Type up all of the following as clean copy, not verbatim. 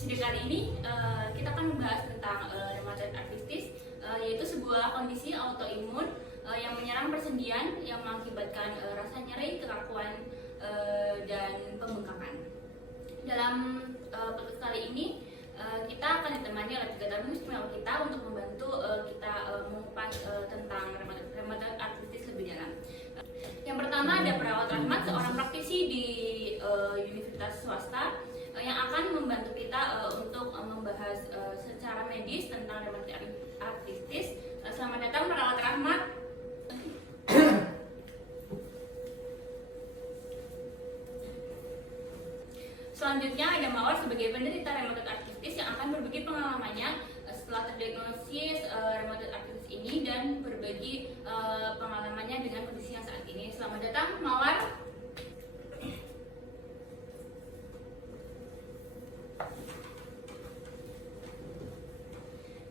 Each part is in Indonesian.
episode kali ini kita akan membahas tentang rheumatoid arthritis, yaitu sebuah kondisi autoimun yang menyerang persendian yang mengakibatkan rasa nyeri, kekakuan, dan pembengkakan. Dalam podcast kali ini kita akan ditemani oleh 3 tamu istimewa kita untuk membantu kita mengupas tentang rheumatoid arthritis lebih dalam. Yang pertama ada perawat Rahmat, seorang praktisi di universitas swasta yang akan membantu kita untuk membahas secara medis tentang rheumatoid arthritis. Selamat datang perawat Rahmat. Selanjutnya ada Mawar sebagai penderita rheumatoid arthritis yang akan berbagi pengalamannya setelah terdiagnosis rheumatoid arthritis ini dan berbagi pengalamannya dengan kondisi yang saat ini. Selamat datang Mawar.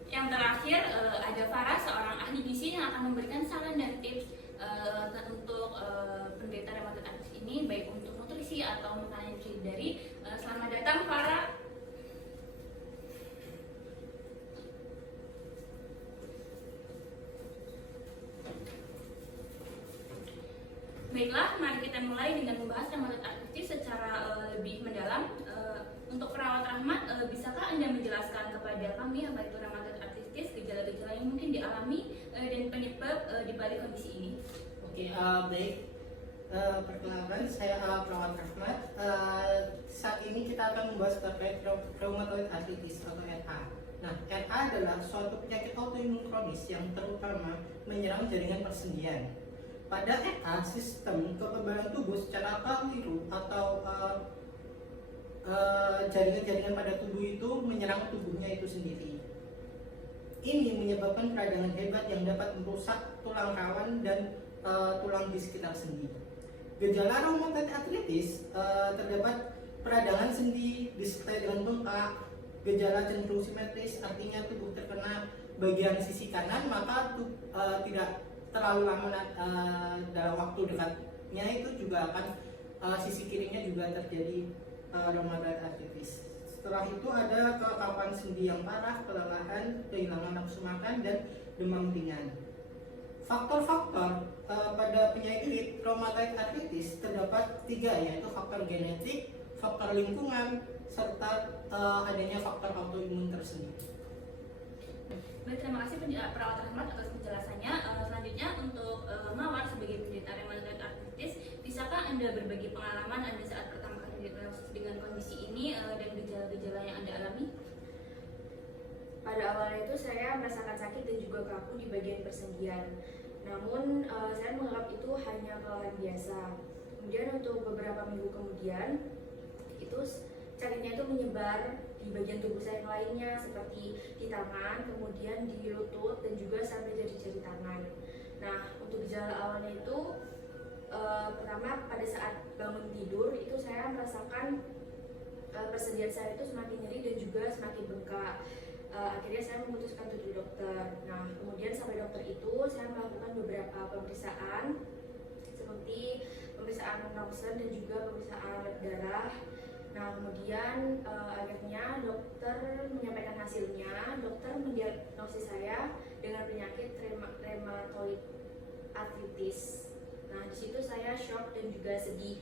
Yang terakhir ada Farah, seorang ahli gizi yang akan memberikan saran dan tips untuk penderita rheumatoid arthritis ini, baik untuk nutrisi atau makanan yang dihindari. Selamat datang Farah. Baiklah, mari kita mulai dengan membahas rheumatoid arthritis secara lebih mendalam. Untuk perawat Rahmat, bisakah Anda menjelaskan kepada kami apa itu rheumatoid arthritis, gejala-gejala yang mungkin dialami dan penyebab di balik kondisi ini? Oke, baik. Perkenalkan, saya perawat Rahmat. Saat ini kita akan membahas terkait rheumatoid arthritis atau RA. Nah, RA adalah suatu penyakit autoimun kronis yang terutama menyerang jaringan persendian. Pada RA, sistem kekebalan tubuh secara keliru atau jaringan-jaringan pada tubuh itu menyerang tubuhnya itu sendiri. Ini menyebabkan peradangan hebat yang dapat merusak tulang rawan dan tulang di sekitar sendi. Gejala rheumatoid arthritis terdapat peradangan sendi disertai dengan bengkak, gejala cenderung simetris, artinya tubuh terkena bagian sisi kanan, maka tidak terlalu lama dalam waktu dekatnya itu juga akan sisi kirinya juga terjadi rheumatoid arthritis. Setelah itu ada kekakuan sendi yang parah, kelelahan, kehilangan nafsu makan, dan demam ringan. Faktor-faktor pada penyakit rheumatoid arthritis terdapat 3, yaitu faktor genetik, faktor lingkungan, serta adanya faktor autoimun tersendiri. Baik, terima kasih perawat Rahmat atas penjelasannya. Selanjutnya untuk Mawar sebagai penderita rheumatoid arthritis, bisakah Anda berbagi pengalaman Anda saat pertama kali diagnosis dengan kondisi ini dan gejala-gejala yang Anda alami? Pada awalnya itu saya merasakan sakit dan juga kaku di bagian persendian. Namun saya menganggap itu hanya kelelahan biasa. Kemudian untuk beberapa minggu kemudian itu sakitnya itu menyebar di bagian tubuh saya yang lainnya, seperti di tangan, kemudian di lutut, dan juga sampai jari-jari tangan. Nah, untuk gejala awalnya itu pertama pada saat bangun tidur itu saya merasakan persendian saya itu semakin nyeri dan juga semakin bengkak. Akhirnya saya memutuskan untuk ke dokter. Nah, kemudian sampai dokter itu saya melakukan beberapa pemeriksaan seperti pemeriksaan ronsen dan juga pemeriksaan lab darah. Nah, kemudian akhirnya dokter menyampaikan hasilnya. Dokter mendiagnosis saya dengan penyakit rheumatoid arthritis. Nah, di situ saya shock dan juga sedih.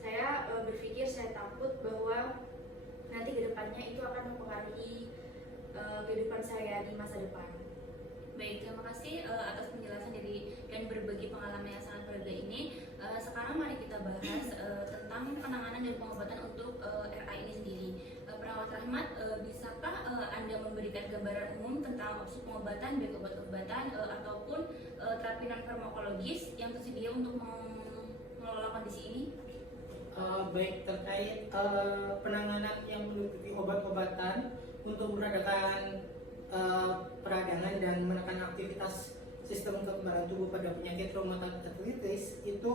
Saya berpikir, saya takut bahwa nanti kedepannya itu akan mempengaruhi kehidupan saya di masa depan. Baik, terima kasih atas penjelasan dan berbagi pengalaman yang sangat berharga ini. Sekarang mari kita bahas tentang penanganan dan pengobatan untuk RA ini sendiri. Perawat Rahmat, bisakah Anda memberikan gambaran umum tentang opsi pengobatan, baik obat-obatan ataupun terapi non-farmakologis yang tersedia untuk mengelola kondisi ini? Baik, terkait penanganan yang meliputi obat-obatan untuk meredakan peradangan dan menekan aktivitas sistem kekebalan tubuh pada penyakit rheumatoid arthritis itu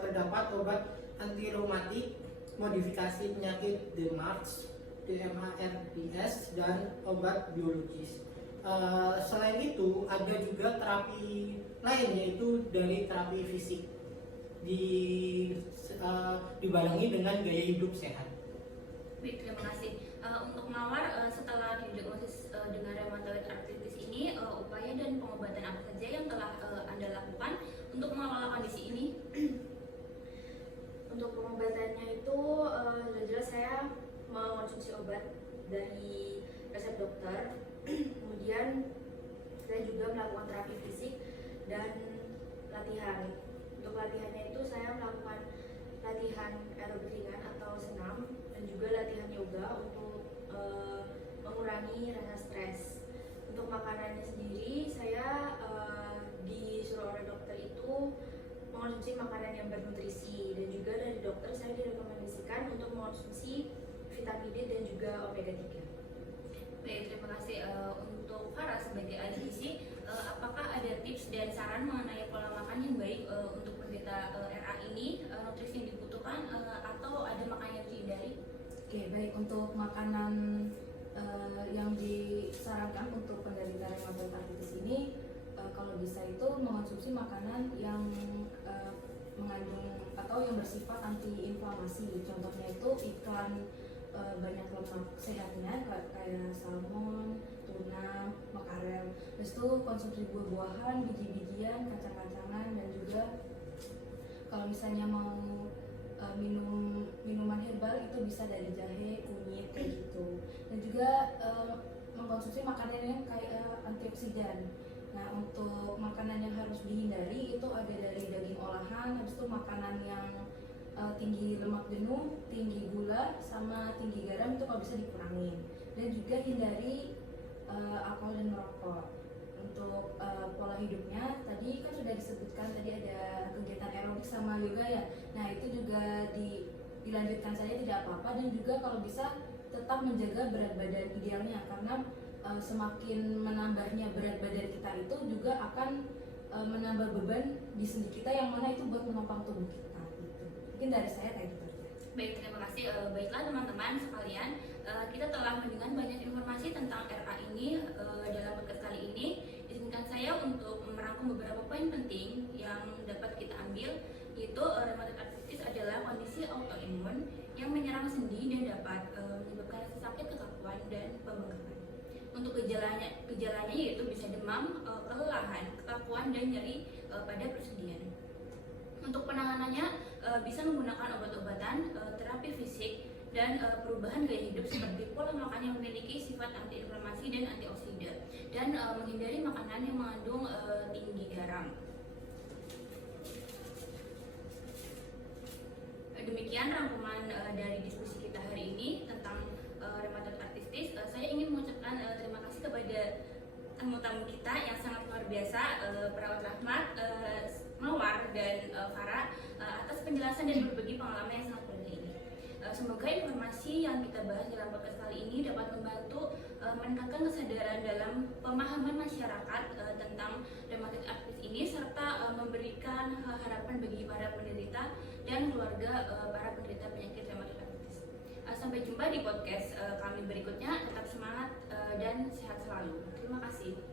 terdapat obat anti reumatik, modifikasi penyakit DMARDS, dan obat biologis. Selain itu ada juga terapi lain, yaitu dari terapi fisik dibarengi dengan gaya hidup sehat. Baik, terima kasih. Untuk mawar, setelah didiagnosis dengan rheumatoid arthritis ini, upaya dan pengobatan apa saja yang telah Anda lakukan untuk mengelola kondisi ini? Untuk pengobatannya itu jelas saya mengonsumsi obat dari resep dokter. Kemudian saya juga melakukan terapi fisik dan latihan. Untuk latihannya itu saya melakukan latihan aerobik ringan atau senam dan juga latihan yoga untuk mengurangi rasa stres. Untuk makanannya sendiri saya disuruh oleh dokter itu mengonsumsi makanan yang bernutrisi, dan juga dari dokter saya direkomendasikan untuk mengonsumsi vitamin D dan juga omega 3. Baik, terima kasih. Untuk Farah sebagai ahli gizi, apakah ada tips dan saran mengenai pola makan yang baik untuk penderita RA ini, nutrisi yang dibutuhkan atau ada makanan yang dihindari? Oke, baik. Untuk makanan yang disarankan untuk penderita rheumatoid arthritis ini, kalau bisa itu mengonsumsi makanan yang mengandung atau yang bersifat antiinflamasi. Contohnya itu ikan banyak lemak sehatnya kayak salmon, tuna, makarel. Terus itu konsumsi buah-buahan, biji-bijian, kacang-kacangan, dan juga kalau misalnya mau minum minuman herbal itu bisa dari jahe, kunyit kayak gitu. Dan juga mengkonsumsi makanan yang kayak antioksidan. Nah, untuk makanan yang harus dihindari itu ada dari daging olahan, habis itu makanan yang tinggi lemak jenuh, tinggi gula, sama tinggi garam itu kalau bisa dikurangin. Dan juga hindari alkohol dan merokok. Untuk pola hidupnya tadi kan sudah disebutkan, tadi ada kegiatan aerobik sama yoga ya. Nah, itu juga dilanjutkan saja tidak apa-apa, dan juga kalau bisa tetap menjaga berat badan idealnya, karena semakin menambahnya berat badan kita itu juga akan menambah beban di sendi kita yang mana itu buat menopang tubuh kita gitu. Mungkin dari saya kayak gitu aja. Baik, terima kasih. Baiklah teman-teman sekalian, kita telah mendengar banyak informasi tentang RA ini dalam podcast kali ini. Izinkan saya untuk merangkum beberapa poin penting yang dapat kita ambil, yaitu rheumatoid arthritis adalah kondisi autoimun yang menyerang sendi dan dapat menyebabkan rasa sakit, kekakuan, dan pembengkakan. Untuk gejalanya yaitu bisa demam, kelelahan, kekakuan, dan nyeri pada persendian. Untuk penanganannya bisa menggunakan obat-obatan, terapi fisik, dan perubahan gaya hidup seperti pola makan yang memiliki sifat antiinflamasi dan antioksidan, dan menghindari makanan yang mengandung tinggi garam. Demikian rangkuman dari diskusi kita hari ini tentang rheumatoid arthritis. Saya ingin mengucapkan terima kasih kepada tamu-tamu kita yang sangat luar biasa, Perawat Rahmat, Mawar, dan Farah, atas penjelasan dan berbagi pengalaman yang sangat berharga ini. Semoga informasi yang kita bahas dalam podcast kali ini dapat membantu meningkatkan kesadaran dalam pemahaman masyarakat tentang rheumatoid arthritis ini, serta memberikan harapan bagi para penderita dan keluarga para penderita penyakit rheumatoid arthritis. Sampai jumpa di podcast kami berikutnya. Tetap semangat dan sehat selalu. Terima kasih.